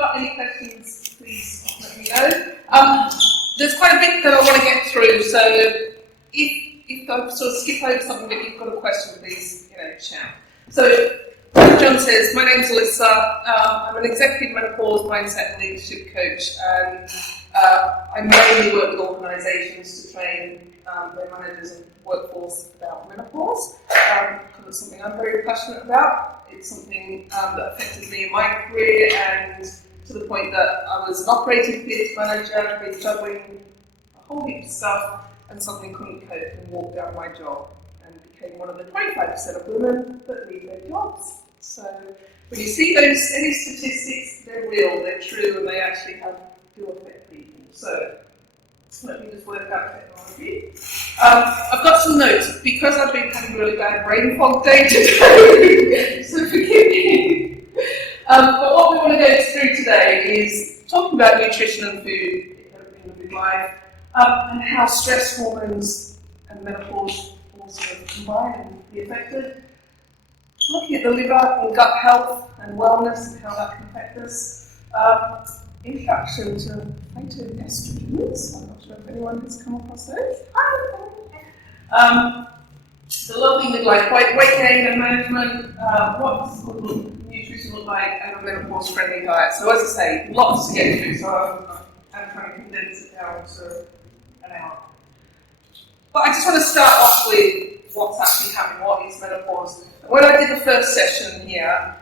got any questions, please let me know. There's quite a bit that I want to get through, so if I sort of skip over something that you've got a question, please, shout. So, as John says, my name's Alyssa. I'm an executive menopause mindset and leadership coach, and I mainly work with organisations to train their managers and workforce about menopause, because it's something I'm very passionate about. It's something that affected me in my career, and to the point that I was an operating theatre manager, been juggling a whole heap of stuff, and suddenly couldn't cope and walked out of my job and became one of the 25% of women that leave their jobs. So when you see any statistics, they're real, they're true, and they actually do affect people. So let me just work out technology. I've got some notes because I've been having really bad brain fog day today, so forgive me. But what we want to go through today is talking about nutrition and food in a big life, and how stress hormones and menopause all sort of combine and be affected. Looking at the liver and gut health and wellness and how that can affect us. Introduction to phytoestrogens. I'm not sure if anyone has come across those. The lovely midlife weight gain and management. What does nutrition look like and a menopause friendly diet? So as I say, lots to get through, so I'm trying to condense it down to an hour. But I just want to start off with what's actually happening, what is menopause. When I did the first session here,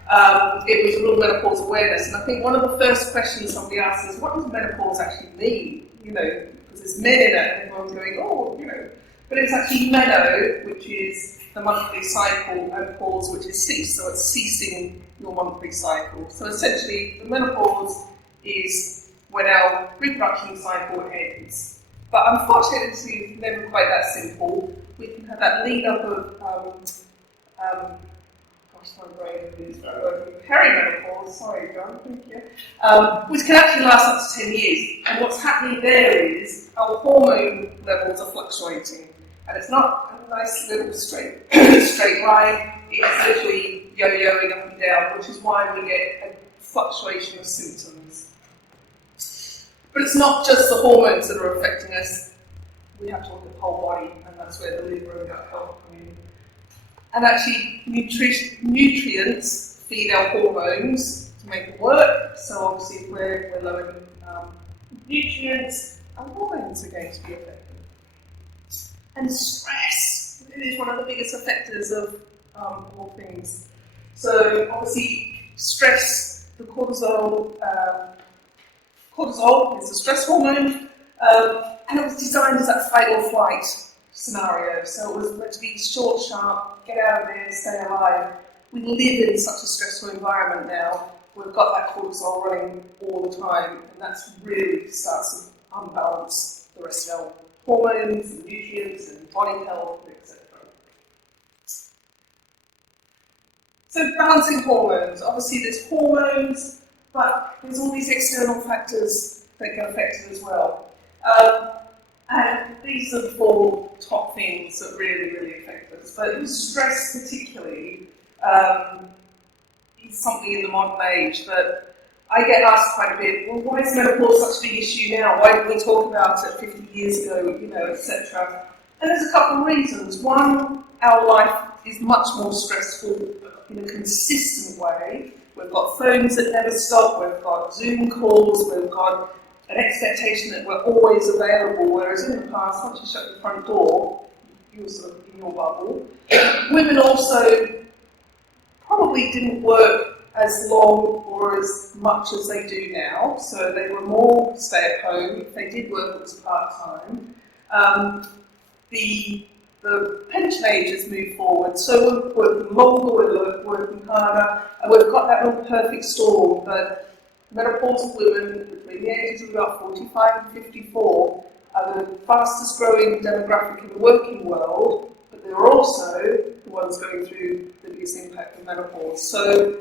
it was a real menopause awareness, and I think one of the first questions somebody asked is, what does menopause actually mean? Because there's men in it, and everyone's going, but it's actually meno, which is the monthly cycle, and pause, which is cease, so it's ceasing your monthly cycle. So essentially, the menopause is when our reproduction cycle ends. But unfortunately, it's never quite that simple. We can have that lead up of, my brain is very working, perimenopause, sorry John, thank you, which can actually last up to 10 years. And what's happening there is our hormone levels are fluctuating. And it's not a nice little straight line, it's literally yo-yoing up and down, which is why we get a fluctuation of symptoms. But it's not just the hormones that are affecting us, we have to look at the whole body, and that's where the liver and gut health come in. And actually, nutrients feed our hormones to make them work, so obviously if we're low in nutrients, our hormones are going to be affected. And stress, it is one of the biggest affectors of all things. So obviously, stress, the cortisol is a stress hormone, and it was designed as that fight or flight scenario. So it was meant to be short, sharp, get out of there, stay alive. We live in such a stressful environment now. We've got that cortisol running all the time, and that's really starts to unbalance the rest of our hormones and nutrients and body health, etc. So balancing hormones. Obviously there's hormones, but there's all these external factors that can affect it as well. And these are the four top things that really, really affect us. But stress particularly is something in the modern age that I get asked quite a bit, well, why is menopause such a big issue now? Why didn't we talk about it 50 years ago, etc. And there's a couple of reasons. One, our life is much more stressful in a consistent way. We've got phones that never stop, we've got Zoom calls, we've got an expectation that we're always available, whereas in the past, once you shut the front door, you were sort of in your bubble. Women also probably didn't work as long or as much as they do now, so they were more stay at home. If they did work, it was part-time. The pension age has moved forward, so we're working longer, we're working harder, and we've got that little perfect storm that menopausal women between the ages of about 45 and 54 are the fastest growing demographic in the working world, but they're also the ones going through the biggest impact of menopause. So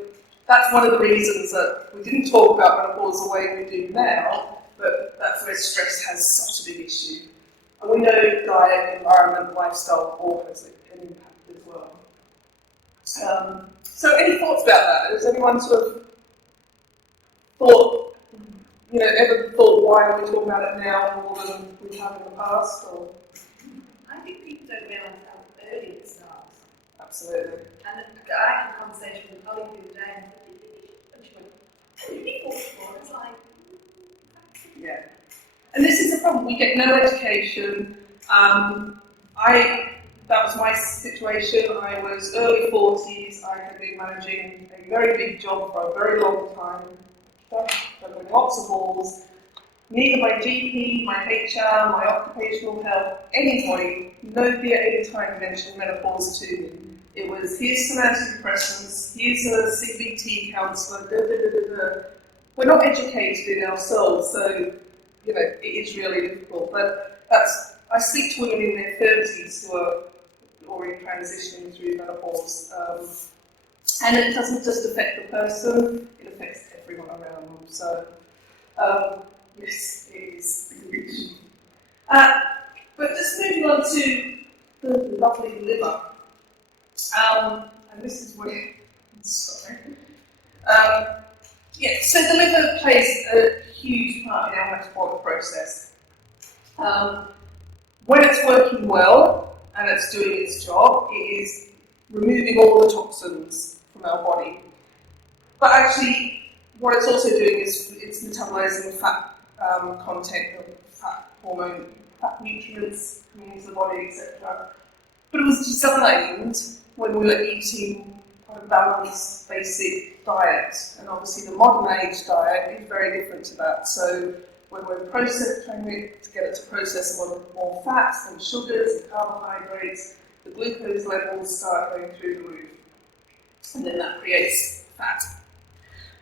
that's one of the reasons that we didn't talk about menopause the way we do now, but that's where stress has such a big issue. And we know diet, environment, lifestyle all has an impact as well. So any thoughts about that? Has anyone sort of thought ever thought, why are we talking about it now more than we have in the past? Or? I think people don't realise how early it starts. Absolutely. And I had a conversation with a colleague the other day, and she went, "Oh, you need water." It's like, yeah. And this is the problem. We get no education. That was my situation. I was early 40s. I had been managing a very big job for a very long time. Juggling lots of balls. Neither my GP, my HR, my occupational health, anybody, nobody at any time mentioned menopause to me. It was, here's some antidepressants, here's a CBT counsellor, We're not educated in ourselves, so, it is really difficult. But I speak to women in their 30s who are already transitioning through menopause. And it doesn't just affect the person, it affects everyone around them. So, yes, it is a big issue. But just moving on to the lovely liver. And this is where, sorry. So the liver plays a huge part in our metabolic process. When it's working well and it's doing its job, it is removing all the toxins from our body. But actually, what it's also doing is it's metabolizing fat content of fat hormone, fat nutrients coming into the body, etc. But it was designed when we were eating a balanced, basic diet. And obviously the modern age diet is very different to that. So when we're trying to get it to process a lot more fats and sugars and carbohydrates, the glucose levels start going through the roof. And then that creates fat.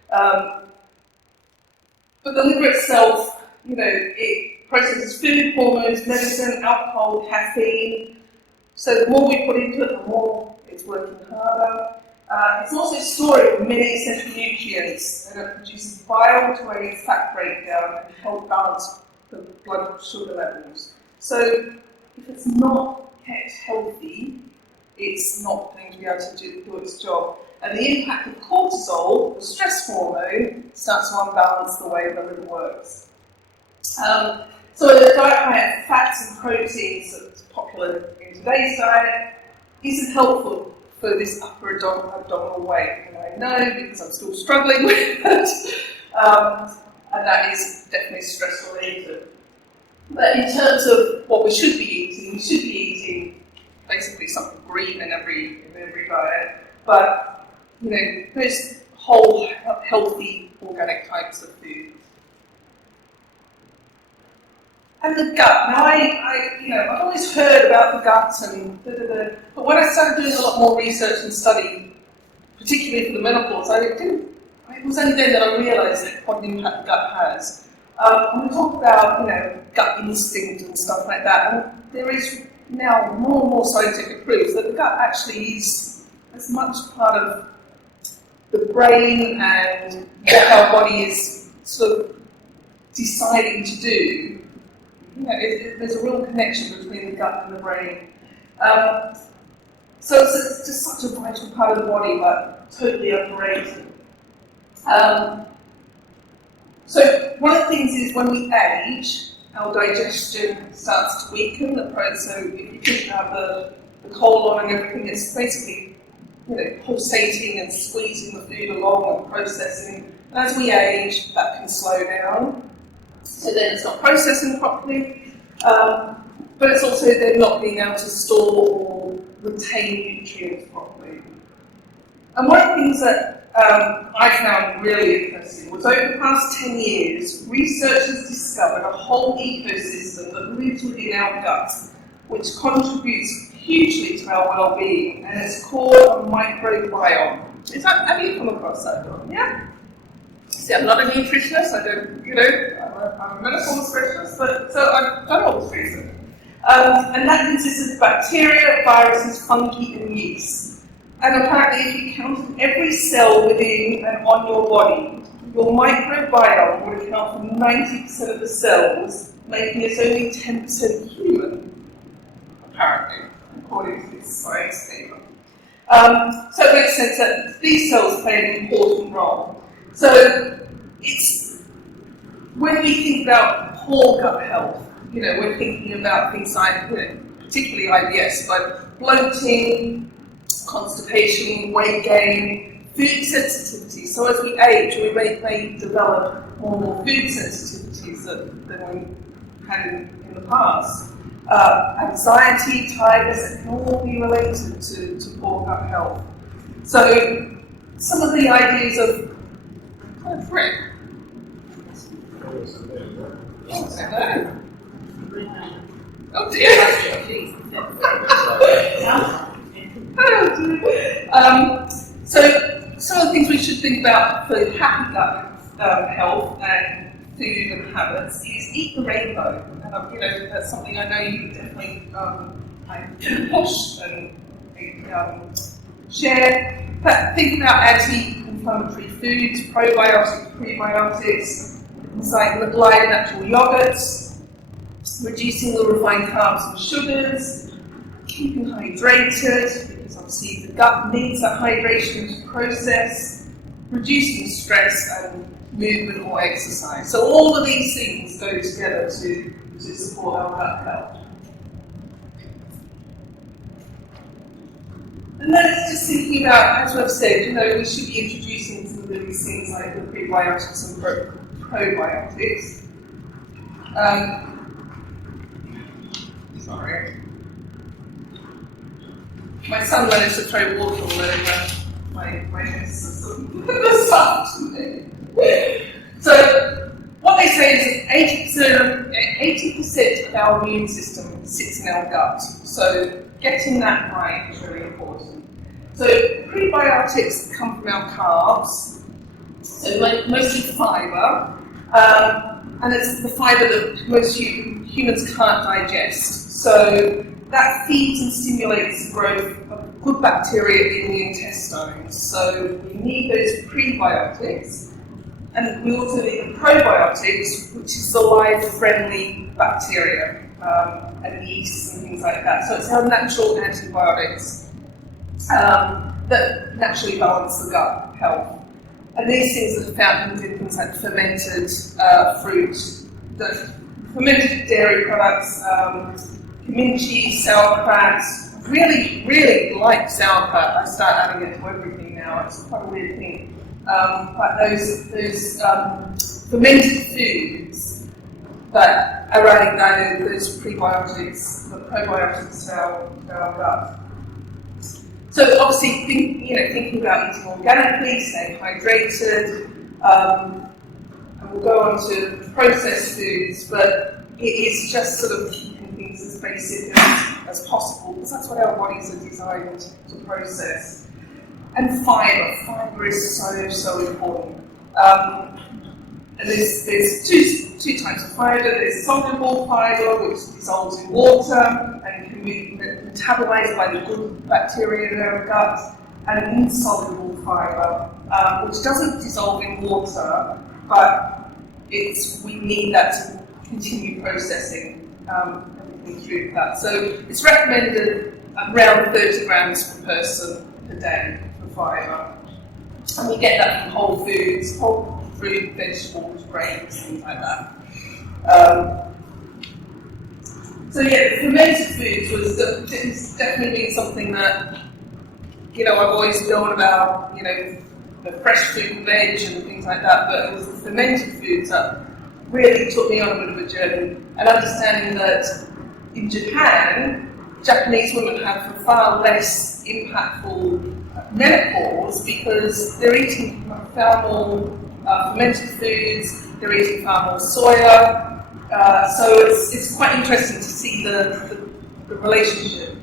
But the liver itself, it processes food, hormones, medicine, alcohol, caffeine. So the more we put into it, the more it's working harder. It's also storing many essential nutrients, and it produces bile to aid fat breakdown and help balance the blood sugar levels. So if it's not kept healthy, it's not going to be able to do its job. And the impact of cortisol, the stress hormone, starts to unbalance the way the liver works. So the diet high in fats and proteins that's popular in today's diet isn't helpful for this upper abdominal weight. And I know because I'm still struggling with it, and that is definitely stress related. But in terms of what we should be eating basically something green in every diet, but those whole, healthy, organic types of food. And the gut. Now, I've always heard about the gut and but when I started doing a lot more research and study, particularly for the menopause, it was only then that I realised what an impact the gut has. And we talk about, gut instinct and stuff like that, and there is now more and more scientific proof that the gut actually is as much part of the brain and what our body is sort of deciding to do. There's a real connection between the gut and the brain. So it's just such a vital part of the body, but totally underrated. So one of the things is when we age, our digestion starts to weaken. So if you think about the colon and everything, it's basically pulsating and squeezing the food along and processing. And as we age, that can slow down. So then it's not processing properly, but it's also then not being able to store or retain nutrients properly. And one of the things that I found really interesting was over the past 10 years, researchers discovered a whole ecosystem that lives within our gut, which contributes hugely to our well-being, and it's called a microbiome. Have you come across that one? Yeah? See, I'm not a nutritionist, I'm a menopause specialist, but so I've done all this research. And that consists of bacteria, viruses, fungi, and yeast. And apparently, if you counted every cell within and on your body, your microbiome would account for 90% of the cells, making us only 10% human, apparently, according to this science paper. So it makes sense that these cells play an important role. So when we think about poor gut health, we're thinking about things like, particularly IBS, but bloating, constipation, weight gain, food sensitivity. So as we age, we may develop more food sensitivities than we had in the past. Anxiety, tiredness, it can all be related to poor gut health. So some of the ideas of Rick. Oh dear. So some of the things we should think about for happy gut health and food and habits is eat the rainbow. That's something I know you definitely push and share. But think about anti-inflammatory foods, probiotics, prebiotics, things like light natural yogurts, reducing the refined carbs and sugars, keeping hydrated, because obviously the gut needs that hydration to process, reducing stress and movement or exercise. So all of these things go together to support our gut health. And then it's just thinking about, as we've said, we should be introducing some of these things like the prebiotics and probiotics. Sorry. My son managed to throw water all over my nose this afternoon. So what they say is that 80% of our immune system sits in our gut. So getting that right is really important. So prebiotics come from our carbs, so mostly fibre, and it's the fibre that most humans can't digest. So that feeds and stimulates the growth of good bacteria in the intestines. So we need those prebiotics, and we also need the probiotics, which is the live-friendly bacteria and yeasts and things like that. So it's our natural antibiotics that naturally balance the gut health. And these things are found in things like fermented fruit, the fermented dairy products, kimchi, sauerkraut. Really, really like sauerkraut. I start adding it to everything now. It's quite a weird thing. But those fermented foods that are adding down those prebiotics, the probiotics to our gut. So obviously, thinking about eating organically, staying hydrated, and we'll go on to processed foods, but it is just sort of keeping things as basic as possible, because that's what our bodies are designed to process. And fibre is so important. And there's two types of fibre. There's soluble fibre, which dissolves in water and can be metabolized by the good bacteria in our gut, and insoluble fibre, which doesn't dissolve in water, but we need that to continue processing everything through that. So it's recommended around 30 grams per person per day for fibre. And we get that from whole foods, whole fruit, vegetables, grains, things like that. So yeah, fermented foods it's definitely been something that I've always known about, the fresh fruit and veg and things like that, but it was the fermented foods that really took me on a bit of a journey, and understanding that in Japan, Japanese women have far less impactful menopause because they're eating far more fermented foods, they're eating far more soya, so it's quite interesting to see the relationship.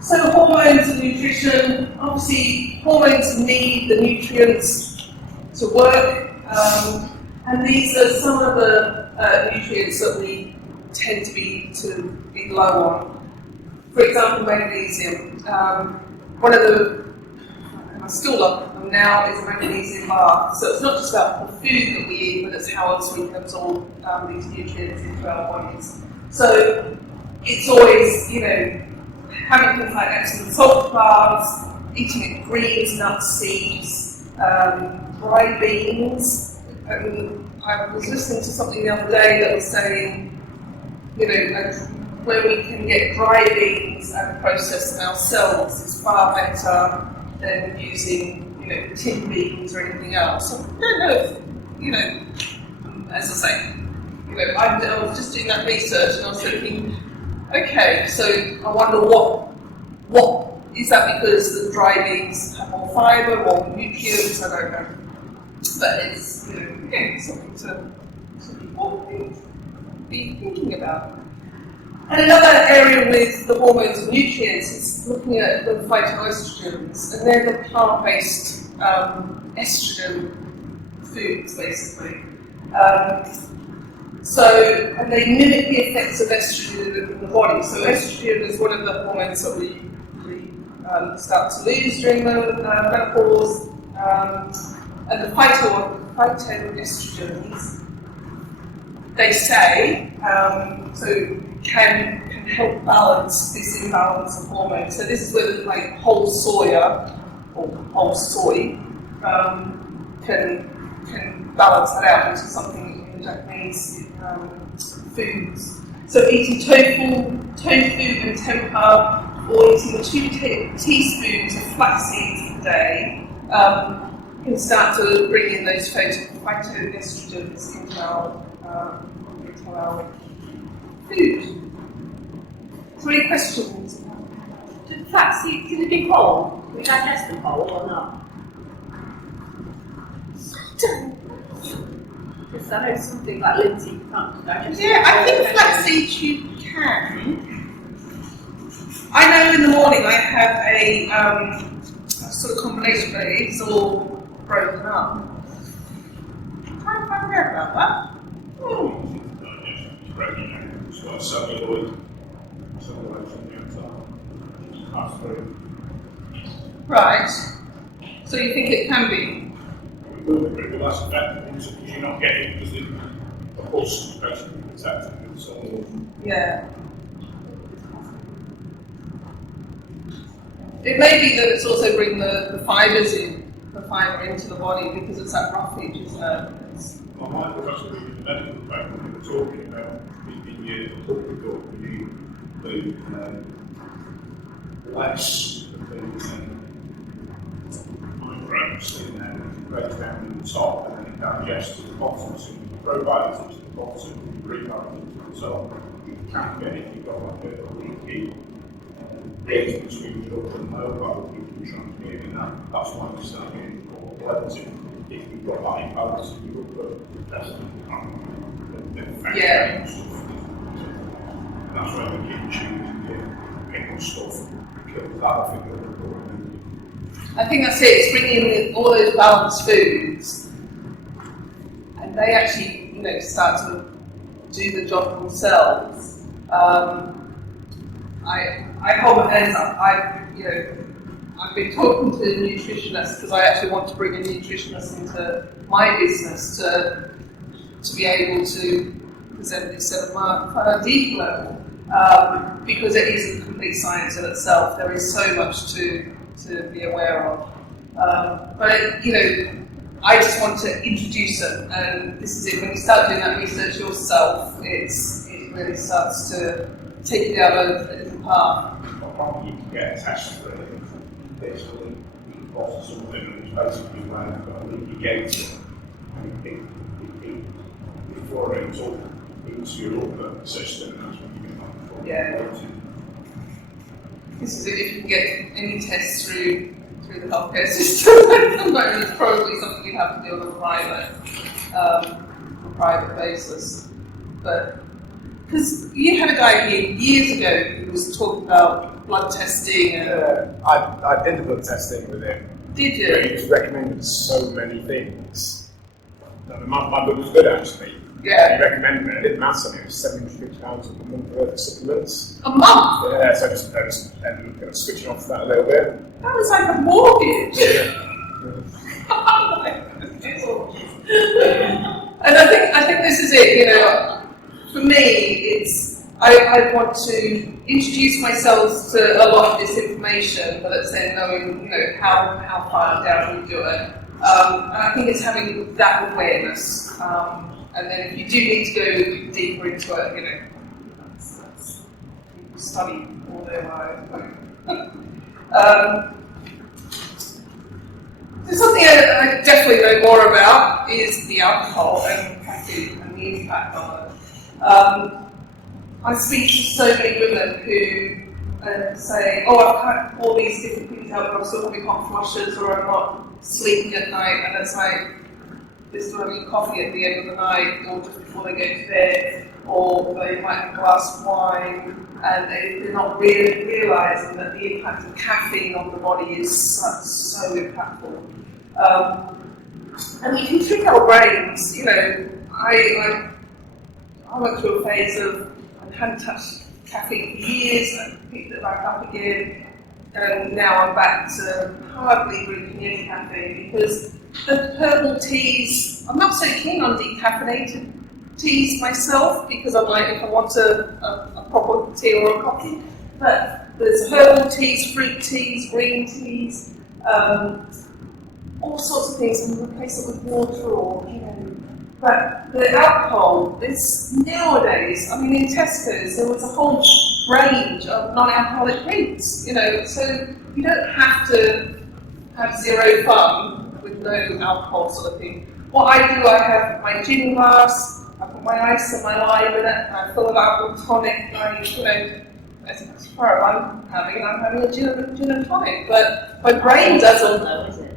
So hormones and nutrition, obviously hormones need the nutrients to work, and these are some of the nutrients that we tend to be low on. For example, magnesium. One of the, and I still love them now, is a magnesium bath. So it's not just about the food that we eat, but it's how else we can absorb these nutrients into our bodies. So it's always, having things like Epsom salt baths, eating greens, nuts, seeds, dry beans. And I was listening to something the other day that was saying, where we can get dry beans and process them ourselves is far better than using, tin beans or anything else. So I don't know if, as I say, I was just doing that research and I was thinking, okay, so I wonder what is that because the dry beans have more fibre, more nutrients? I don't know, but it's something to be thinking about. And another area with the hormones and nutrients is looking at the phytoestrogens, and they're the plant-based estrogen foods, basically. And they mimic the effects of estrogen in the body. So estrogen is one of the hormones that we start to lose during the menopause, and the phytoestrogens, they say, can help balance this imbalance of hormones. So this is where like whole soya or whole soy can balance that out into something in Japanese foods. So eating tofu and tempeh, or eating 2 teaspoons of flax seeds a day can start to bring in those phytoestrogens into our food. So any questions? Do flax seeds, can they be whole? We digest them whole or not? Because I know something like linseed you can't digest. Yeah, I think flax seeds you can. I know in the morning I have a sort of combination, but it's all broken up. I can't find out about that. It's got celluloid from the outside. Right. So you think it can be? It will be pretty less effective because you're not getting because the pulse is basically protected with celluloid. Yeah. It may be that it's also bringing the fibres fibre into the body because it's that roughage, isn't it? Well, my professor was in the medical department, we were talking about in your book report, we need less of the microbes in there, and it breaks down in the top and then it digests to the bottom, so the probiotics to the bottom, and the prebiotics to the top. You can't get it if you've got like a leaky bit between your upper and lower body, you can transmute, and that's why you start getting more blood if you've got that imbalance in your upper Yeah. And that's why the kitchen and pickle stuff kills that. I think that's it. It's bringing in all those balanced foods, and they actually, start to do the job themselves. I hold my hands up. I've been talking to nutritionists because I actually want to bring a nutritionist into my business to be able to present this at a deep level, because it is a complete science in itself. There is so much to be aware of. But I just want to introduce it, and this is it. When you start doing that research yourself, it really starts to take you down a different path. You can get a test for it. Basically, you bottle something and it's basically like a leaky gate, and it fluorates up into your upper system, and that's when you get that. Yeah. This is it. If you can get any tests through the healthcare system, it's probably something you have to do on a private basis. But because you had a guy here years ago who was talking about blood testing. I did the blood testing with him. Did you? But he was recommending so many things. My blood was good actually. Yeah. He recommended it. I did maths on it. It was £750 a month worth of supplements. A month? Yeah, so I just ended up switching off that a little bit. That was like a mortgage. And I think this is it. For me, it's I want to introduce myself to a lot of this information, but at the same knowing how far down you do it. And I think it's having that awareness. And then if you do need to go deeper into it, you know, that's people study all their lives. So something I definitely know more about is the alcohol and caffeine and the impact on it. I speak to so many women who say, oh, I've had all these different things out, but I'm still having hot flushes, or I'm not sleeping at night, and it's like, they're still having coffee at the end of the night, or just before they go to bed, or they might have a glass of wine, and they're not really realising that the impact of caffeine on the body is so impactful. And we can trick our brains. You know, I went through a phase of I hadn't touched caffeine for years, and picked it back up again, and now I'm back to hardly drinking any caffeine because the herbal teas, I'm not so keen on decaffeinated teas myself because I'm like, if I want a proper tea or a coffee, but there's herbal teas, fruit teas, green teas, all sorts of things, and replace it with water or, you know. But the alcohol, it's nowadays, I mean, in Tesco's, there was a whole range of non-alcoholic drinks, you know, so you don't have to have zero fun with no alcohol sort of thing. What I do, I have my gin glass, I put my ice and my lime in it, and I fill it up with tonic, and I, you know, as far as I'm having a gin and tonic, but my brain doesn't. Though, is it?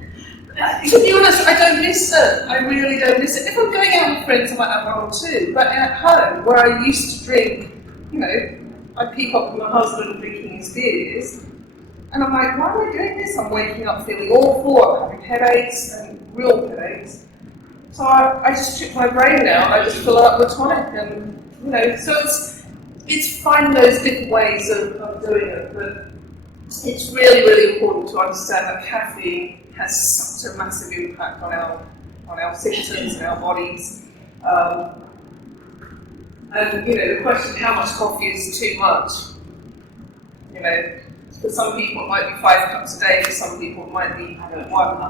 To be honest, I don't miss it. I really don't miss it. If I'm going out with friends, I might have one or two. But at home, where I used to drink, you know, I peep up with my husband drinking his beers, and I'm like, why am I doing this? I'm waking up feeling awful, I'm having headaches, and real headaches. So I just strip my brain out, I just fill it up with tonic, and, you know, so it's finding those different ways of doing it. But it's really, really important to understand that caffeine has such a massive impact on our symptoms and our bodies. And you know, the question, how much coffee is too much? You know, for some people it might be 5 cups a day, for some people it might be one.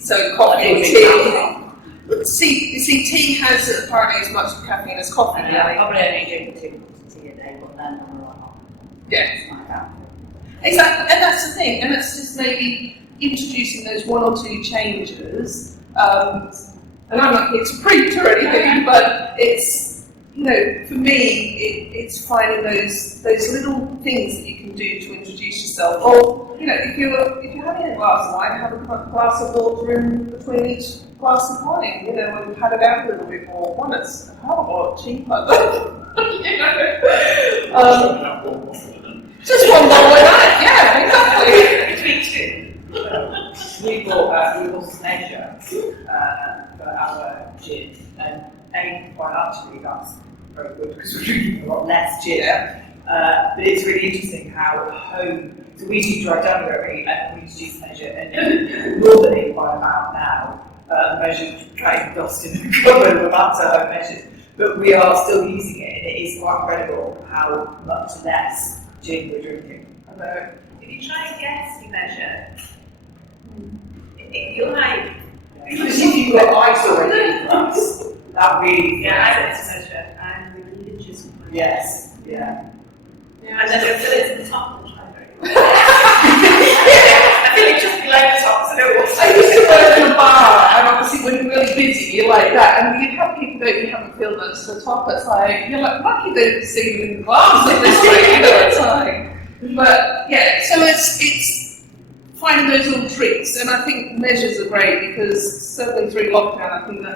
So coffee and tea. See, tea has apparently as much caffeine as coffee. Yeah, I probably only drink 2 cups of tea a day, but then I'm like, oh, yeah. like that. Exactly, and that's the thing, and it's just maybe introducing those 1 or 2 changes. And I'm not here to preach or anything, but it's, you know, for me, it's finding those little things that you can do to introduce yourself. Or, you know, if you're having a glass of wine, have a glass of water in between each glass of wine, you know, and pad it out a little bit more. One, it's a hell of a lot cheaper. You know? Just one bottle of that, yeah, exactly. Between 2. We bought measure for our gin, and quite actually that's very good because we're drinking a lot less gin. But it's really interesting how at home, so we do dry January and we introduce measure, and normally by about now, the measure's dragging dust in the cupboard, we're back to home measures, but we are still using it, and it is quite incredible how much less gin we're drinking. Although, if you try and guess your measure, you're like, Because if you've got ice already, that really I like to measure, and the religious one. Yes, yeah. And then there's still at the top, which I don't know. I think it's just below the top, so no one's I used to work in a bar, and obviously when you're really busy, you're like that, and you'd have people that you haven't filled up to the top. It's like, you're like, lucky they didn't see you in the glass at this rate, you know, it's like. But yeah, so it's finding those little tricks, and I think measures are great because certainly through lockdown, I think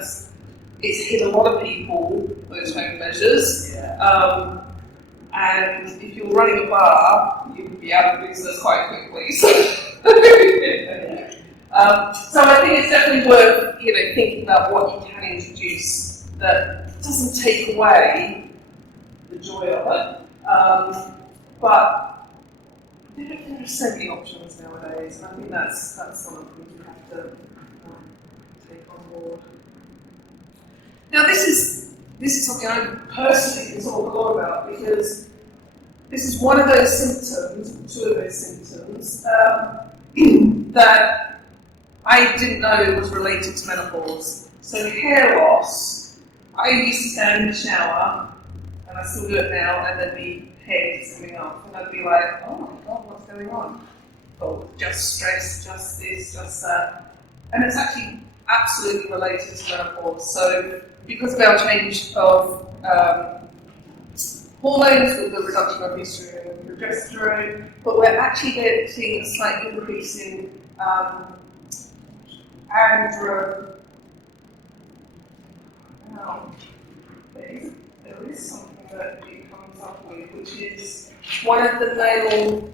it's hit a lot of people, those home measures. Yeah. And if you're running a bar, you can be out of business quite quickly. So, so I think it's definitely worth, you know, thinking about what you can introduce that doesn't take away the joy of it. But there are so many options nowadays, and I think that's something you have to take on board. Now, this is something I personally can talk a lot about because this is one of those symptoms, 2 of those symptoms, that I didn't know it was related to menopause. So hair loss, I used to stand in the shower, and I still do it now, and there'd be hair just coming up, and I'd be like, oh my god, what's going on? Oh, just stress, just this, just that. And it's actually absolutely related to menopause. So because of our change of hormones with the reduction of estrogen and progesterone, but we're actually getting a slight increase in there is something that it comes up with, which is one of the male.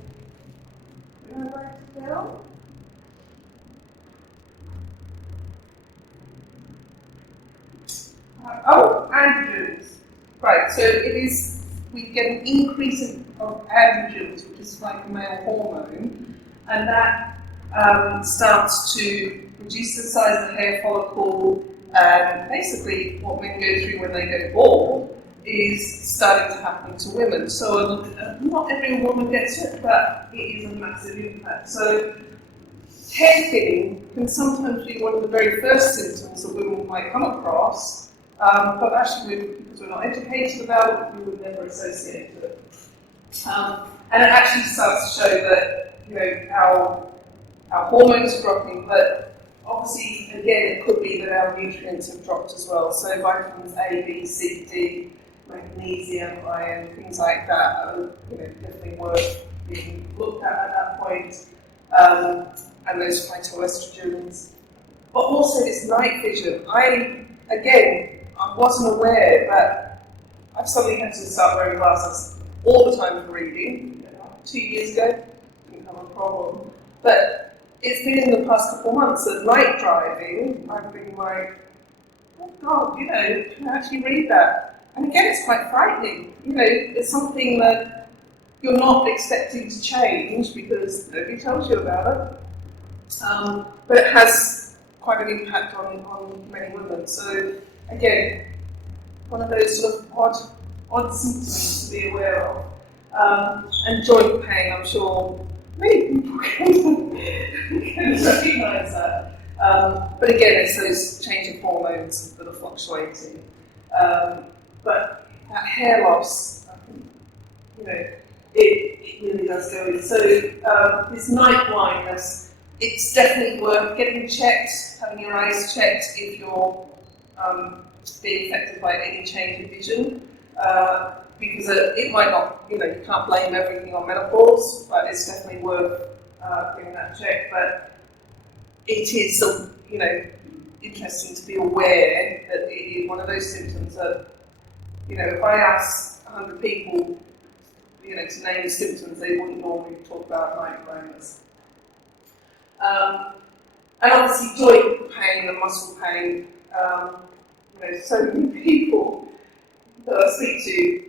Did I write it down? Androgens. Right, so it is, we get an increase of androgens, which is like a male hormone, and that starts to reduce the size of the hair follicle, and basically what men go through when they go bald is starting to happen to women. So not every woman gets it, but it is a massive impact. So hair thinning can sometimes be one of the very first symptoms that women might come across, but actually, because we're not educated about it, we would never associate it. And it actually starts to show that, you know, our hormones are dropping, but obviously, again, it could be that our nutrients have dropped as well. So vitamins A, B, C, D, magnesium, iron, things like that are, you know, definitely worth being looked at that point. And those phytoestrogens. But also this night vision. I wasn't aware, but I've suddenly had to start wearing glasses all the time for reading. 2 years ago, didn't have a problem. But it's been in the past couple of months that night driving, I've been like, oh God, you know, can I actually read that? And again, it's quite frightening. You know, it's something that you're not expecting to change because nobody tells you about it. But it has quite an impact on many women. So again, one of those sort of odd symptoms to be aware of. And joint pain, I'm sure many people can recognise that. But again, it's those change of hormones that are fluctuating. But that hair loss, you know, it really does go in. So this night blindness, it's definitely worth getting checked, having your eyes checked if you're being affected by any change of vision. Because it might not, you know, you can't blame everything on menopause, but it's definitely worth getting that checked. But it is, you know, interesting to be aware that it is one of those symptoms that, you know, if I ask 100 people, you know, to name the symptoms, they wouldn't normally talk about night blindness. And obviously joint pain and muscle pain, you know, so many people that I speak to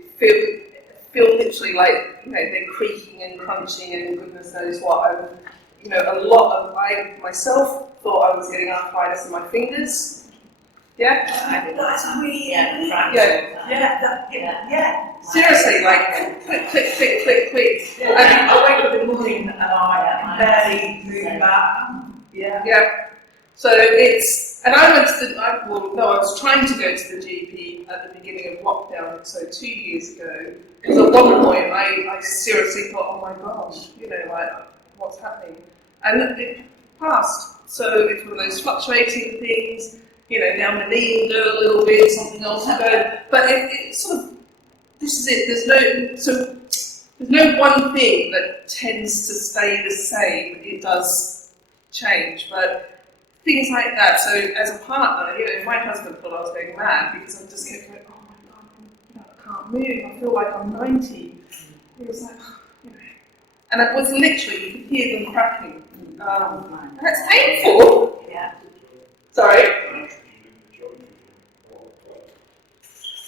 feel literally like, you know, they're creaking and crunching and goodness knows what. And, you know, I myself thought I was getting arthritis in my fingers. Yeah? That's really, Seriously, like, click. Yeah, I wake up in the morning and I barely move back. Yeah. So it's, and I went to I was trying to go to the GP at the beginning of lockdown, so 2 years ago, because at one point I seriously thought, oh my gosh, you know, like, what's happening? And it passed. So it's one of those fluctuating things, you know, now my knee will go a little bit, something else will go, but it sort of, this is it, there's no one thing that tends to stay the same. It does change, but things like that. So as a partner, you know, my husband thought I was going mad because I just kept going, oh my God, you know, I can't move, I feel like I'm 90. He was like, you know, and it was literally, you could hear them cracking. And it's painful. Yeah. Sorry?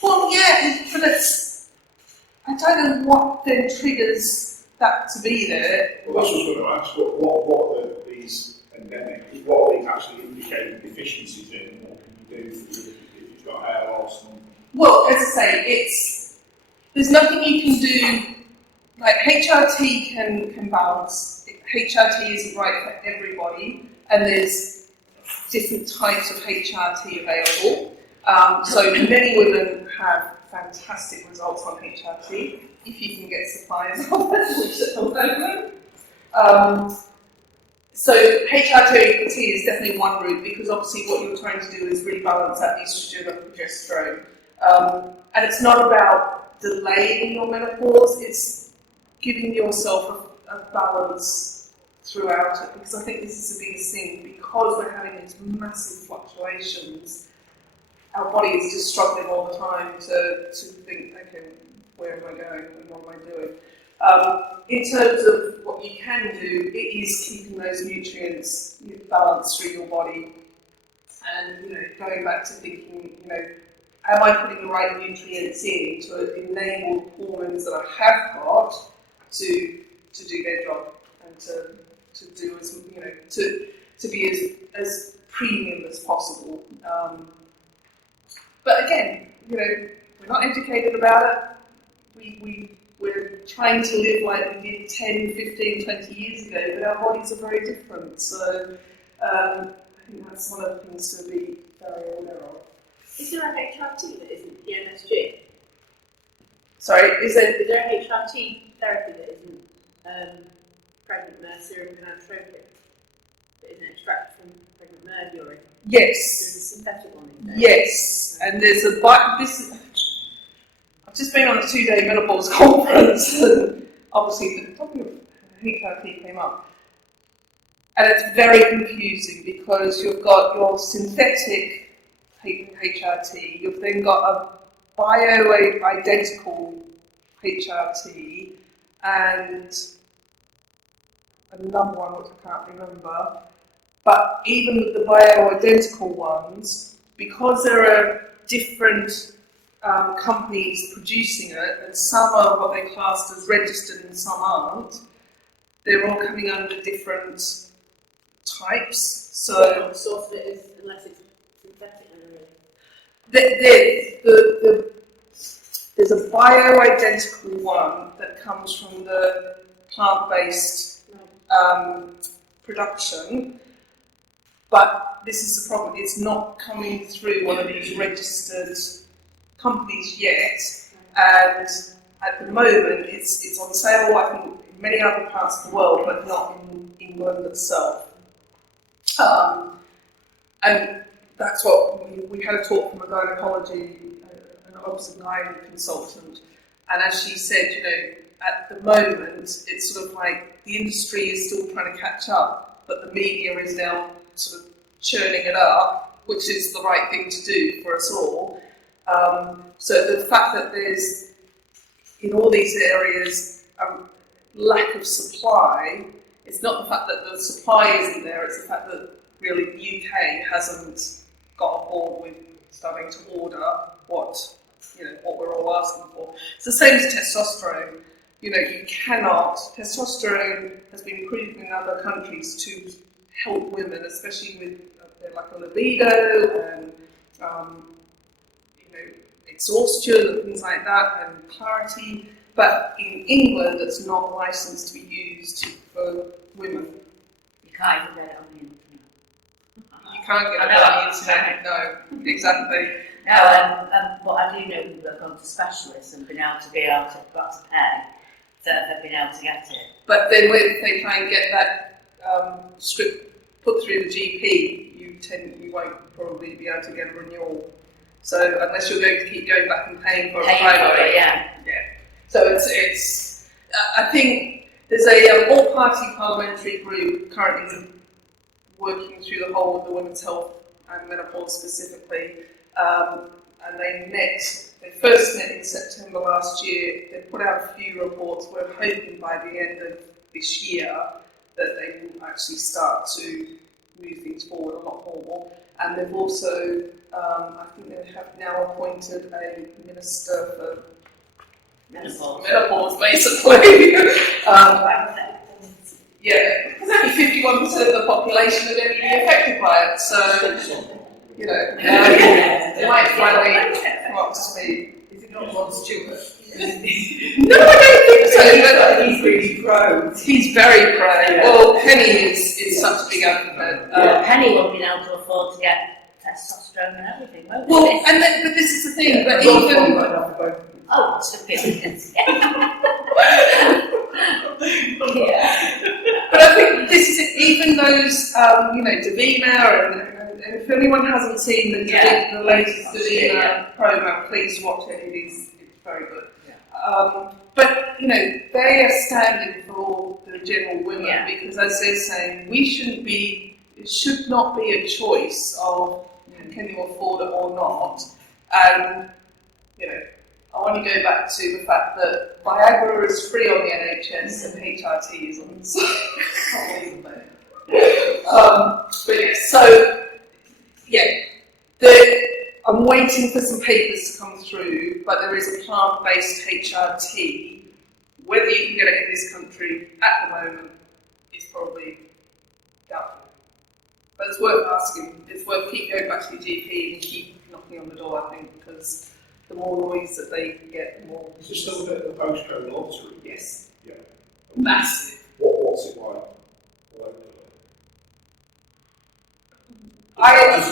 Well, yeah, but it's, I don't know what then triggers that to be there. Well, that's what I was going to ask. What are these endemic? What are these actually indicating deficiencies in? What can you do if you've got hair loss? Well, as I say, there's nothing you can do. Like HRT can balance. HRT isn't right for everybody, and there's different types of HRT available. So many women have fantastic results on HRT, if you can get supplies of it, which at the moment. So HRT is definitely one route, because obviously what you're trying to do is really balance that estrogen and progesterone. And it's not about delaying your menopause, it's giving yourself a balance throughout it, because I think this is the biggest thing, because we're having these massive fluctuations, our body is just struggling all the time to think, okay, where am I going and what am I doing? In terms of what you can do, it is keeping those nutrients balanced through your body, and going back to thinking, am I putting the right nutrients in to enable hormones that I have got to do their job and to do as to be as premium as possible. But again, we're not educated about it. We're trying to live like we did 10, 15, 20 years ago, but our bodies are very different. So I think that's one of the things to be very aware of. Is there a HRT that isn't the MSG? Sorry, is there Is there a HRT therapy that isn't pregnant mare serum gonadotropin? That isn't extracted from pregnant mare urine? Yes. There's a synthetic one in there. Yes, and there's I've just been on a 2-day menopause conference, and obviously the topic of HRT came up. And it's very confusing, because you've got your synthetic HRT, you've then got a bioidentical HRT, and another one which I can't remember. But even with the bioidentical ones, because there are different companies producing it, and some are what they classed as registered and some aren't, they're all coming under different types. So the source of it is, unless it's synthetic, really. There's a bioidentical one that comes from the plant-based production, but this is the problem, it's not coming through one of these registered companies yet, and at the moment it's on sale, I think, in many other parts of the world, but not in England itself. And that's what we had a talk from a gynecology, an obstetrician consultant, and as she said, at the moment it's sort of like the industry is still trying to catch up, but the media is now sort of churning it up, which is the right thing to do for us all. So the fact that there's, in all these areas, lack of supply, it's not the fact that the supply isn't there, it's the fact that really the UK hasn't got on board with starting to order what we're all asking for. It's the same as testosterone. You cannot, testosterone has been proven in other countries to help women, especially with like a libido and exhaustion and things like that, and clarity. But in England, it's not licensed to be used for women. You can't even get it on the internet. You can't get it on the internet. No, exactly. No, and what I do know, people have gone to specialists and been able to got to pay, so they've been able to get it. But then if they try and get that script put through the GP, you won't probably be able to get a renewal. So unless you're going to keep going back and paying for it privately, yeah. So it's. I think there's a all-party parliamentary group currently working through the whole of the women's health and menopause specifically, and they first met in September last year. They put out a few reports. We're hoping by the end of this year that they will actually start to move things forward a lot more. And they've also, I think they have now appointed a minister for menopause basically. Because only 51% of the population are going to be affected by it, so, they might finally come up to speed. Is it not Rod Stewart? No, I don't think so. But He's really pro. he's very pro. Yeah. Well, Penny is such a big advocate. Penny won't be able to afford to get testosterone and everything, won't Well, she? but this is the thing. But Rob's even got enough for both. Oh, it's the billions. Yeah. But I think this is it, even those, Davina, and if anyone hasn't seen the latest Davina program, please watch it. It's very good. But they are standing for the general women because, as they're saying, it should not be a choice of can you afford it or not. And I want to go back to the fact that Viagra is free on the NHS and HRT is on the side. I'm waiting for some papers to come through, but there is a plant-based HRT. Whether you can get it in this country at the moment is probably doubtful. But it's worth asking. It's worth keep going back to your GP and keep knocking on the door, I think, because the more noise that they get, the more... Is there still a bit of a postcode lottery? Yes. Yeah. Massive. What's it like?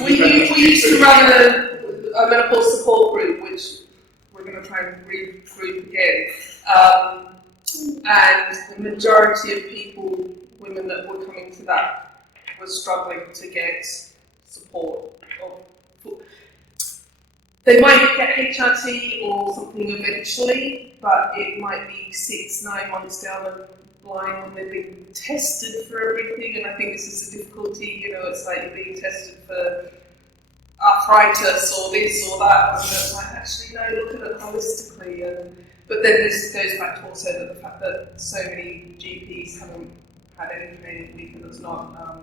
We used to run a menopause support group, which we're going to try and regroup again. And the majority of people, women that were coming to that, were struggling to get support. They might get HRT or something eventually, but it might be 6-9 months down the line when they've been tested for everything. And I think this is the difficulty, it's like you're being tested for arthritis or this or that. And it's like, actually, no, look at it holistically. But then this goes back to also the fact that so many GPs haven't had any training week, and it's not a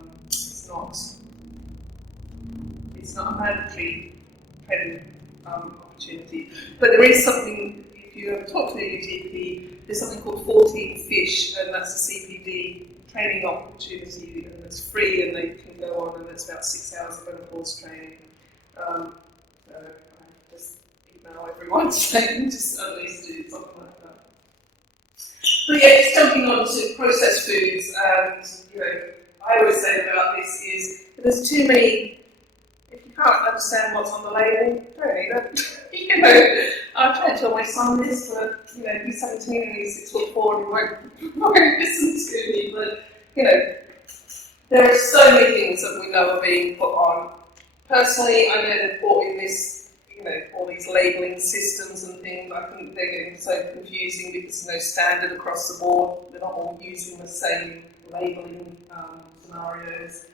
mandatory training opportunity. But there is something, if you ever talk to a GP, there's something called 14 Fish, and that's a CPD training opportunity, and it's free, and they can go on, and it's about 6 hours of menopause training. So I just email everyone saying just at least do something like that. But yeah, just jumping on to processed foods, and I always say about this is there's too many. If you can't understand what's on the label, don't eat it. I try to tell my son this, but he's 17 and he's 6'4" and he won't listen to me. But there are so many things that we know are being put on. Personally, I know they've brought in this, all these labelling systems and things. I think they're getting so confusing because there's no standard across the board. They're not all using the same labelling scenarios.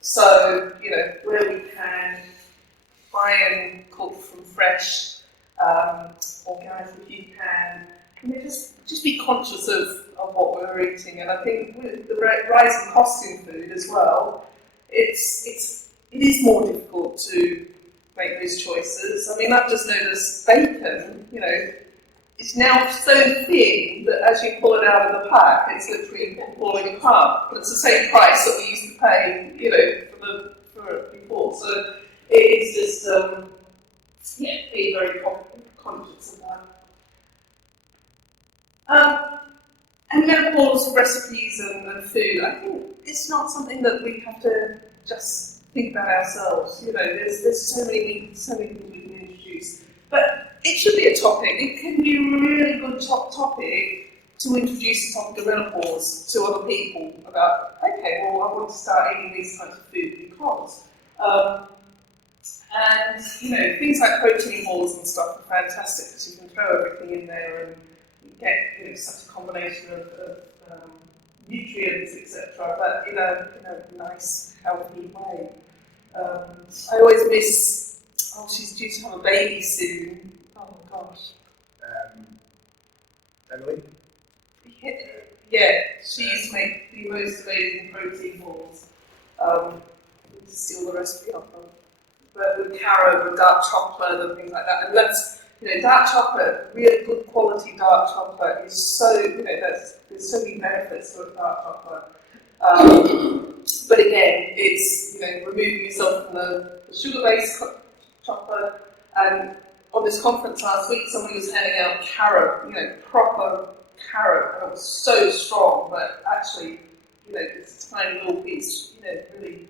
So, where we can try and cook from fresh, organic if you can, just be conscious of what we're eating. And I think with the rising cost in food as well, it is more difficult to make those choices. I mean, I've just noticed bacon, it's now so thin that as you pull it out of the pack, it's literally falling apart. But it's the same price that we used to pay, for it before. So it is just, be very conscious of that. And menopause recipes and food, I think it's not something that we have to just think about ourselves. There's so many things we can introduce. But it should be a topic. It can be a really good topic to introduce the topic of menopause to other people about, okay, well, I want to start eating these kinds of food because. And, things like protein balls and stuff are fantastic because you can throw everything in there and you get, such a combination of nutrients, etc., but in a nice, healthy way. I always miss, she's due to have a baby soon. Oh my gosh. Emily? Yeah, she used to make the most amazing protein balls. To steal the recipe off of. But with carob and dark chocolate and things like that. And that's, dark chocolate, really good quality dark chocolate is so, there's so many benefits to a dark chocolate. But again, it's, removing yourself from the sugar-based chocolate and on this conference last week, somebody was handing out carrot, proper carrot, and it was so strong, but actually, this tiny little piece, really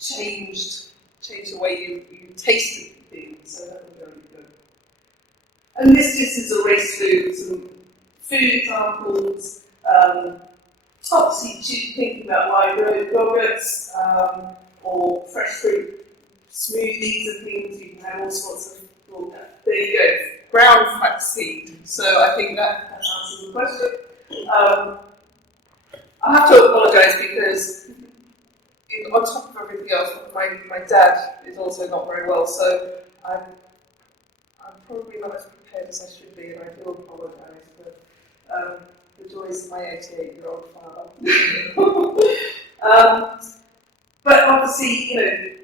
changed the way you tasted things, so that was very good. And this is a race through some food examples, obviously thinking about live yogurts, or fresh fruit smoothies and things, you can have all sorts of, there you go, brown flaxseed. So I think that answers the question. I have to apologise because on top of everything else, my dad is also not very well, so I'm probably not as prepared as I should be, and I do apologise for the joys of my 88-year-old father. But obviously,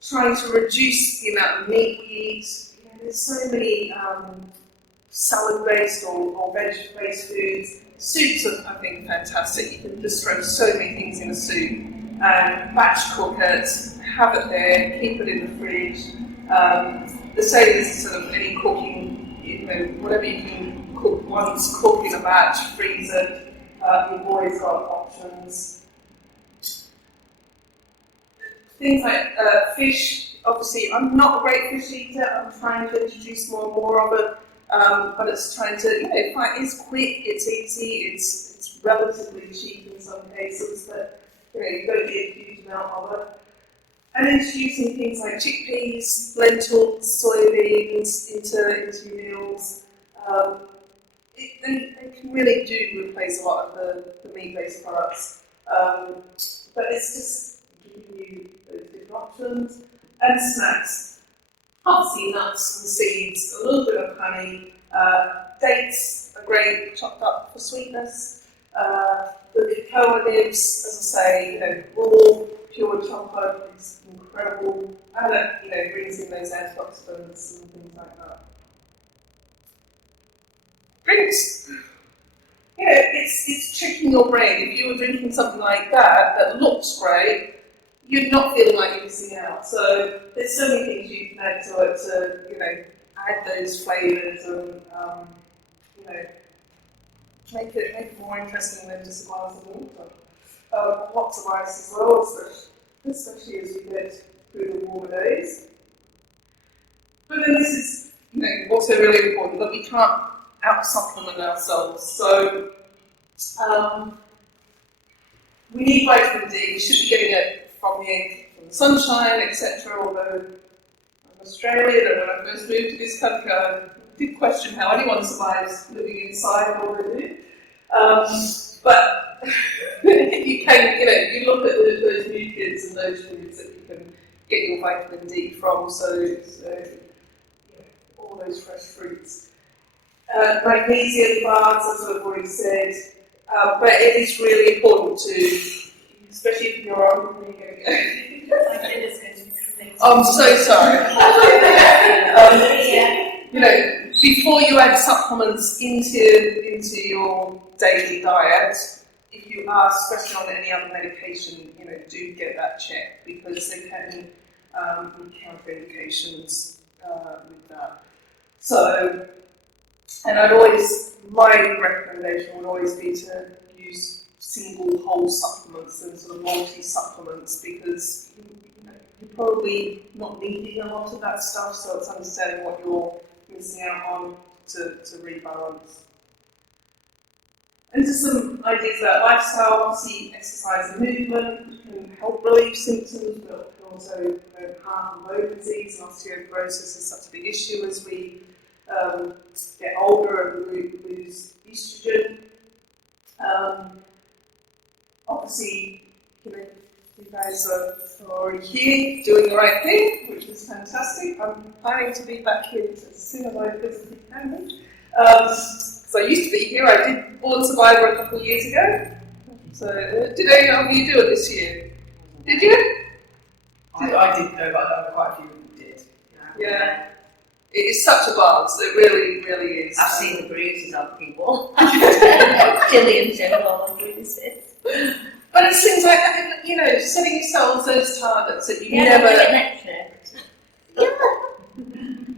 trying to reduce the amount of meat we eat. There's so many salad-based or veg-based foods. Soups are, I think, fantastic. You can just throw so many things in a soup and batch cook it, have it there, keep it in the fridge. The same as sort of any cooking, whatever you can cook once, cook in a batch, freeze it. You've always got options. Things like fish, obviously I'm not a great fish eater, I'm trying to introduce more and more of it, but it's trying to, it's quick, it's easy, it's relatively cheap in some cases, but you don't get a huge amount of it. And introducing things like chickpeas, lentils, soybeans into meals, they can really do replace a lot of the meat-based products, but it's just giving you those different options. And snacks, obviously nuts and seeds, a little bit of honey, dates are great, chopped up for sweetness. The cocoa nibs, as I say, raw, pure chocolate is incredible, and it brings in those antioxidants and things like that. Drinks. It's tricking your brain. If you were drinking something like that looks great, you're not feeling like you're missing out. So there's so many things you can add to it to, add those flavours and, make it more interesting than just a glass of water. Lots of ice as well, especially as we get through the warmer days. But then this is, also really important that we can't out-supplement ourselves. So we need vitamin D. We should be getting it from the sunshine, etc. Although I'm Australian, and when I first moved to this country, I did question how anyone survives living inside all they do. But you can, you look at those nutrients and those foods that you can get your vitamin D from. So all those fresh fruits. Magnesium bars, as I've already said, but it is really important to, especially if you're on. I'm so sorry. Before you add supplements into your daily diet, if you are, especially on any other medication, do get that checked because there can be counterindications with that. So, and my recommendation would always be to use single whole supplements and sort of multi-supplements because you're probably not needing a lot of that stuff, so it's understanding what you're missing out on to rebalance. And just some ideas about lifestyle, obviously exercise and movement can help relieve symptoms, but can also heart and bone disease and osteoporosis is such a big issue as we get older and lose estrogen. Obviously, you guys are already here doing the right thing, which is fantastic. I'm planning to be back here as soon as I physically can be. Because I used to be here, I did Born Survivor a couple of years ago. So, did any of you do it this year? Did you? I didn't know, but I know quite a few people did. Yeah. It is such a buzz, it really, really is. I've seen the bruises on people. Gillian's in all the bruises. But it's things like, setting yourselves those targets that you never... Yeah.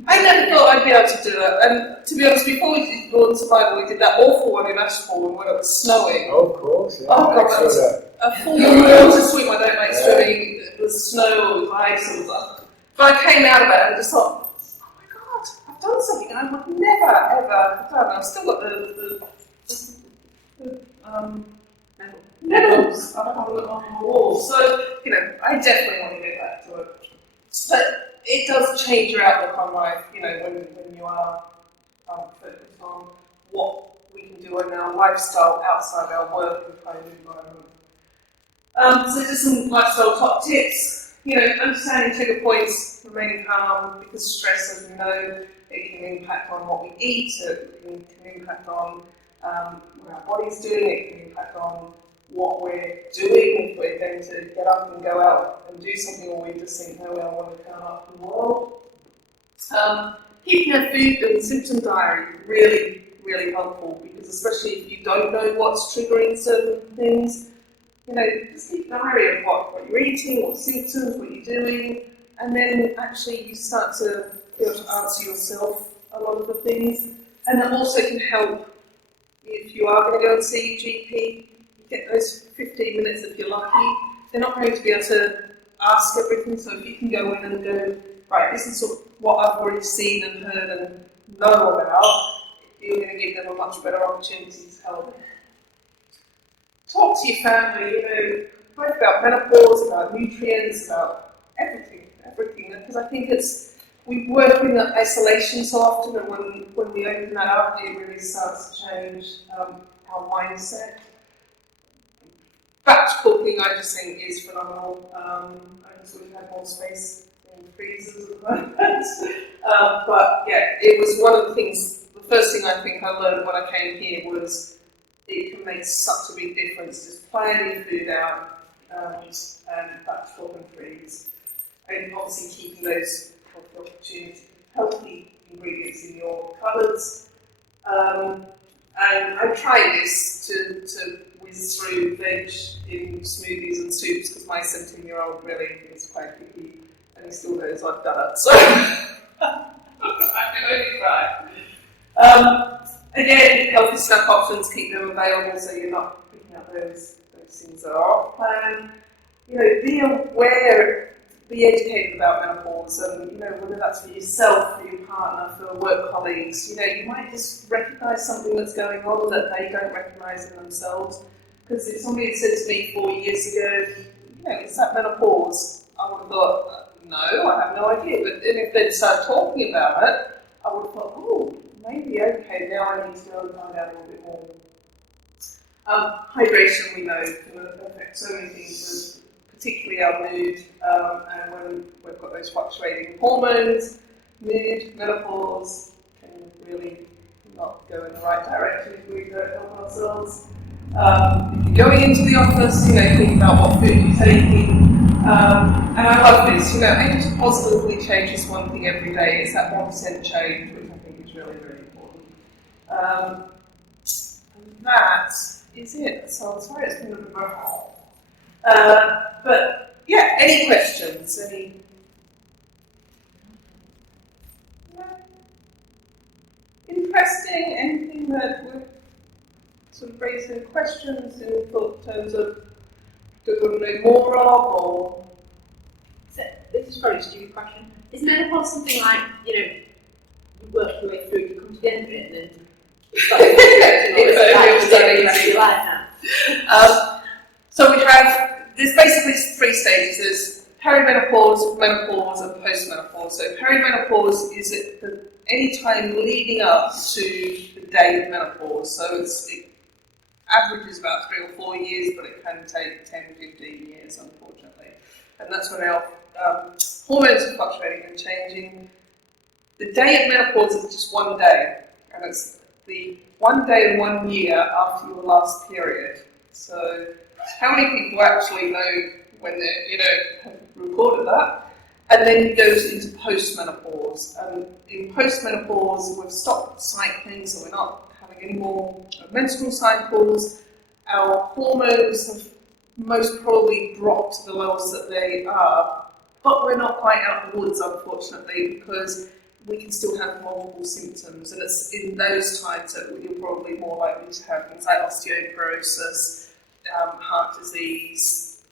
I never thought thought I'd be able to do it. And to be honest, before we did Lawn Survival, we did that awful one in Ashbourne when it was snowing. Oh, of course, yeah. Oh god, that was a full water swim. I don't like swimming. It was snow, it was ice, it was up. But I came out of it and just thought, oh my god, I've done something I would never ever have done. I've still got the medals up on the wall. So, you know, I definitely want to get back to it. But it does change your outlook on life, you know, when you are focused on what we can do in our lifestyle outside our work and home environment. So just some lifestyle top tips. You know, understanding trigger points, remaining calm, because stress, as we know, it can impact on what we eat, it can impact on what our body's doing, it can impact on what we're doing, if we're going to get up and go out and do something, or we just think, no, I want to turn up in the world. Keeping a food and symptom diary, really, really helpful, because especially if you don't know what's triggering certain things, you know, just keep a diary of what you're eating, what symptoms, what you're doing, and then actually you start to be able to answer yourself a lot of the things. And that also can help if you are going to go and see your GP. Get those 15 minutes if you're lucky. They're not going to be able to ask everything, so if you can go in and go, right, this is sort of what I've already seen and heard and know about, you're going to give them a much better opportunity to help. Talk to your family, you know, talk about menopause, about nutrients, about everything, because I think we work in isolation so often, and when we open that up, it really starts to change our mindset. Batch cooking, I just think, is phenomenal. I just wish we had more space in the freezers at the moment. But yeah, it was one of the things, the first thing I think I learned when I came here was it can make such a big difference just planning food out and batch cook and freeze. And obviously keeping those healthy ingredients in your cupboards. And I tried this to whiz through veg in smoothies and soups because my 17-year-old really is quite picky and he still knows I've done it. So I can only try. Again, healthy snack options, keep them available so you're not picking up those things that are off plan. You know, be aware, be educated about menopause, and you know, whether that's for yourself, for your partner, for work colleagues, you know, you might just recognise something that's going on that they don't recognise in themselves. Because if somebody had said to me 4 years ago, you know, is that menopause? I would have thought, no, I have no idea. But then if they'd started talking about it, I would have thought, oh, maybe okay, now I need to go and find out a little bit more. Hydration, we know, can affect so many things, particularly our mood, and when we've got those fluctuating hormones, mood, menopause can really not go in the right direction if we don't help ourselves. If you're going into the office, you know, think about what food you're taking. And I love this, you know, aim to positively change just one thing every day. It's that 1% change, which I think is really, really important. And that is it. So I'm sorry it's been a bit of a but yeah, any questions? Any interesting? Anything that would sort of raise any questions in terms of do we want to know more of, or? So, this is probably a stupid question. Is menopause something like, you know, you work your way through, you come to the end of it, and then it's like your life now? So we have, there's basically 3 stages. There's perimenopause, menopause, and postmenopause. So perimenopause is at any time leading up to the day of menopause. So it averages about 3 or 4 years, but it can take 10, 15 years, unfortunately. And that's when our hormones are fluctuating and changing. The day of menopause is just one day, and it's the 1 day and 1 year after your last period. So how many people actually know when they, you know, have recorded that? And then it goes into postmenopause. And in postmenopause, we've stopped cycling, so we're not having any more menstrual cycles. Our hormones have most probably dropped to the lowest that they are, but we're not quite out of the woods, unfortunately, because we can still have multiple symptoms, and it's in those times that you're probably more likely to have things like osteoporosis, heart disease,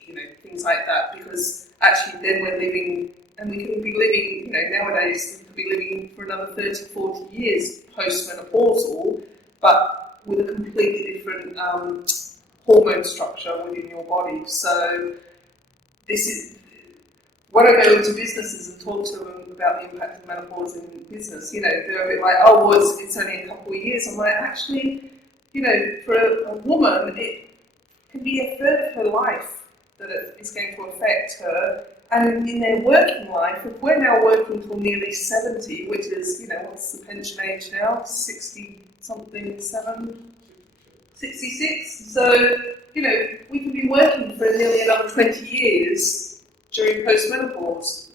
things like that, because actually then we're living, and we could be living, nowadays we could be living for another 30, 40 years post-menopausal, but with a completely different hormone structure within your body. So this is, when I go into businesses and talk to them about the impact of menopause in business, they're a bit like, oh, well, it's only a couple of years. I'm like, actually, for a woman, it can be a third of her life that it is going to affect her. And in their working life, if we're now working till nearly 70, which is, what's the pension age now? 60-something, 66? So, we can be working for nearly another 20 years during postmenopause.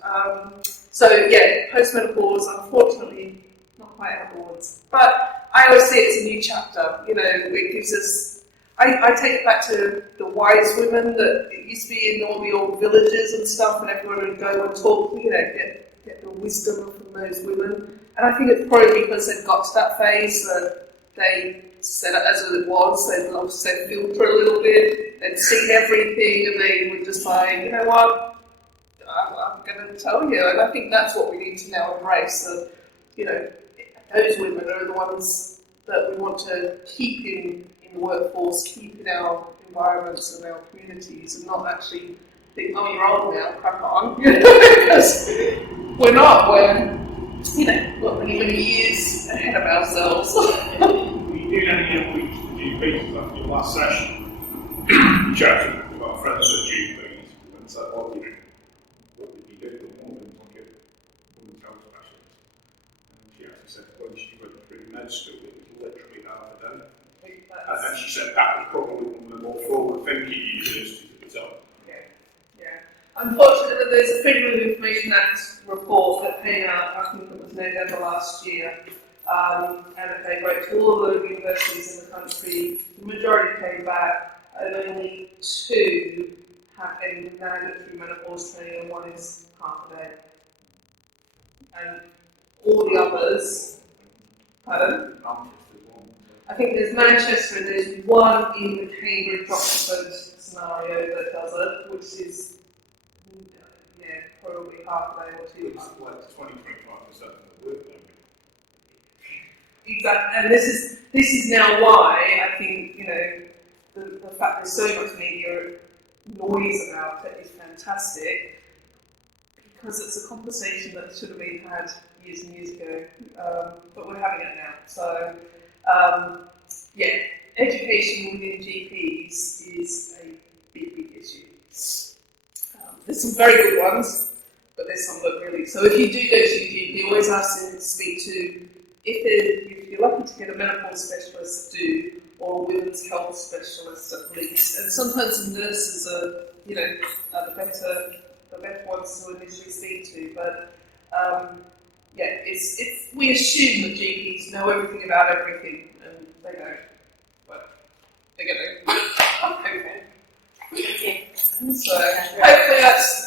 Postmenopause, unfortunately, not quite outwards. But I always say it's a new chapter. It gives us. I take it back to the wise women that it used to be in all the old villages and stuff, and everyone would go and talk. Get the wisdom from those women. And I think it's probably because they've got to that phase that they said it as it was. They'd lost their filter a little bit. They'd seen everything, and they would just like, you know what? I'm going to tell you, and I think that's what we need to now embrace. That those women are the ones that we want to keep in the workforce, keep in our environments and our communities, and not actually think, oh, you're old now, crack on, because we're not. We're many years ahead of ourselves. We did any weeks to GPs after your last session. Chatting about friends at GPs and said, well, what did you do with the woman? Like a women's health specialist. And she actually said when she went through med school, it was literally half a day. And she said that was probably one of the more forward-thinking universities at the time. Yeah. Unfortunately, there's a Freedom of Information Act report that came out, I think it was November last year, and they wrote to all the universities in the country. The majority came back, and only 2 have any mandatory menopause training, and 1 is half a day. And all the others, pardon? I think there's Manchester and there's 1 in the Cambridge Oxford scenario that does it, which is probably half a day or 2. It's like 20-25% of the workload. Exactly, and this is now why I think the fact there's so much media noise about it is fantastic, because it's a conversation that should have been had years and years ago, but we're having it now. So education within GPs is a big issue. There's some very good ones, but there's some that really. So if you do go to your GP, always ask them to speak to, if you're lucky to get a menopause specialist, or a women's health specialist at least. And sometimes the nurses are the better ones to initially speak to. But we assume that GPs know everything about everything, and they don't. But they're going to. Okay. So hopefully that's